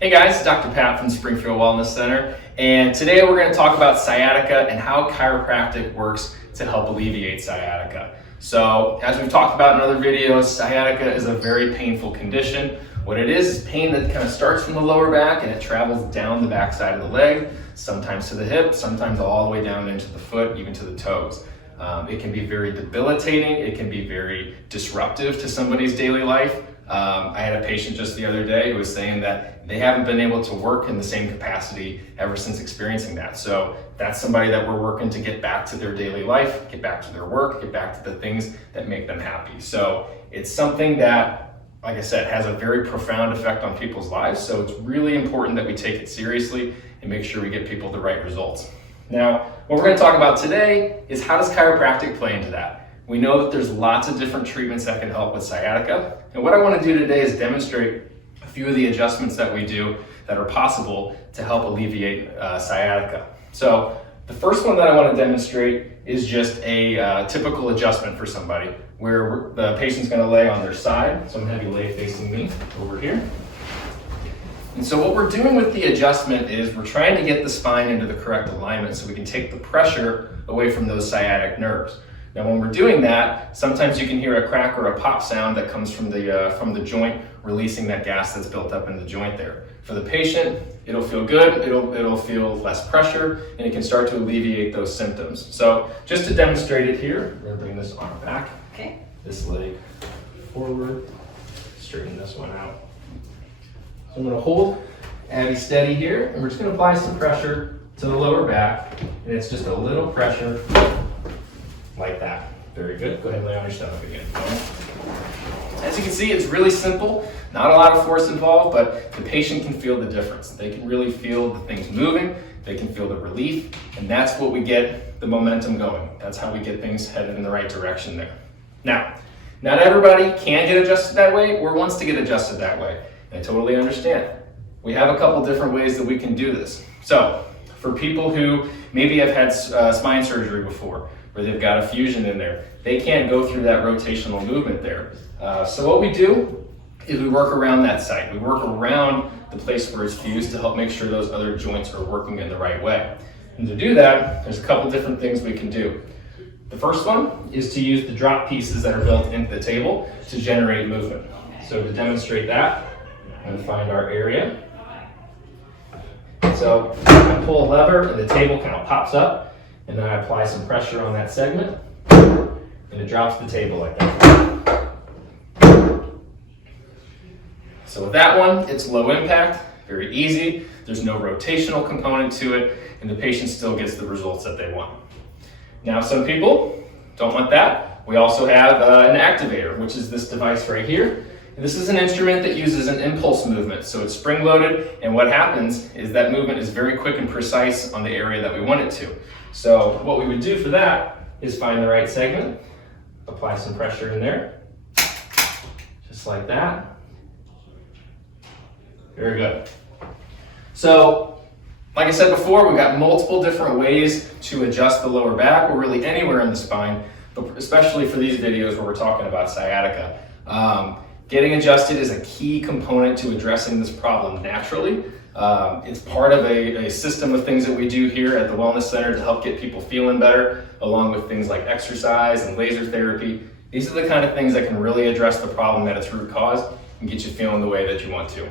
Hey guys, it's Dr. Pat from Springfield Wellness Center, and today we're going to talk about sciatica and how chiropractic works to help alleviate sciatica. So, as we've talked about in other videos, sciatica is a very painful condition. What it is pain that kind of starts from the lower back and it travels down the back side of the leg, sometimes to the hip, sometimes all the way down into the foot, even to the toes. It can be very debilitating, it can be very disruptive to somebody's daily life. I had a patient just the other day who was saying that they haven't been able to work in the same capacity ever since experiencing that. So that's somebody that we're working to get back to their daily life, get back to their work, get back to the things that make them happy. So it's something that, like I said, has a very profound effect on people's lives. So it's really important that we take it seriously and make sure we get people the right results. Now, what we're going to talk about today is how does chiropractic play into that? We know that there's lots of different treatments that can help with sciatica. And what I want to do today is demonstrate a few of the adjustments that we do that are possible to help alleviate sciatica. So the first one that I want to demonstrate is just a typical adjustment for somebody where the patient's going to lay on their side. So I'm going to have you lay facing me over here. And so what we're doing with the adjustment is we're trying to get the spine into the correct alignment so we can take the pressure away from those sciatic nerves. Now when we're doing that, sometimes you can hear a crack or a pop sound that comes from the joint, releasing that gas that's built up in the joint there. For the patient, it'll feel good, it'll feel less pressure, and it can start to alleviate those symptoms. So just to demonstrate it here, we're going to bring this arm back, Okay. this leg forward, straighten this one out. So I'm going to hold Abby steady here, and we're just going to apply some pressure to the lower back, and it's just a little pressure like that. Very good. Go ahead and lay on your stomach again. As you can see, it's really simple. Not a lot of force involved, but the patient can feel the difference. They can really feel the things moving. They can feel the relief, and that's what we get the momentum going. That's how we get things headed in the right direction there. Now, not everybody can get adjusted that way or wants to get adjusted that way. I totally understand. We have a couple different ways that we can do this. So, for people who maybe have had spine surgery before, where they've got a fusion in there, they can't go through that rotational movement there. So what we do is we work around that site. We work around the place where it's fused to help make sure those other joints are working in the right way. And to do that, there's a couple different things we can do. The first one is to use the drop pieces that are built into the table to generate movement. So to demonstrate that, I'm going to find our area. So I pull a lever and the table kind of pops up, and then I apply some pressure on that segment, and it drops the table like that. So with that one, it's low impact, very easy. There's no rotational component to it, and the patient still gets the results that they want. Now, some people don't want that. We also have an activator, which is this device right here. And this is an instrument that uses an impulse movement. So it's spring-loaded, and what happens is that movement is very quick and precise on the area that we want it to. So what we would do for that is find the right segment, apply some pressure in there, just like that. Very good. So, like I said before, we've got multiple different ways to adjust the lower back, or really anywhere in the spine, but especially for these videos where we're talking about sciatica. Getting adjusted is a key component to addressing this problem naturally. It's part of a system of things that we do here at the Wellness Center to help get people feeling better, along with things like exercise and laser therapy. These are the kind of things that can really address the problem at its root cause and get you feeling the way that you want to.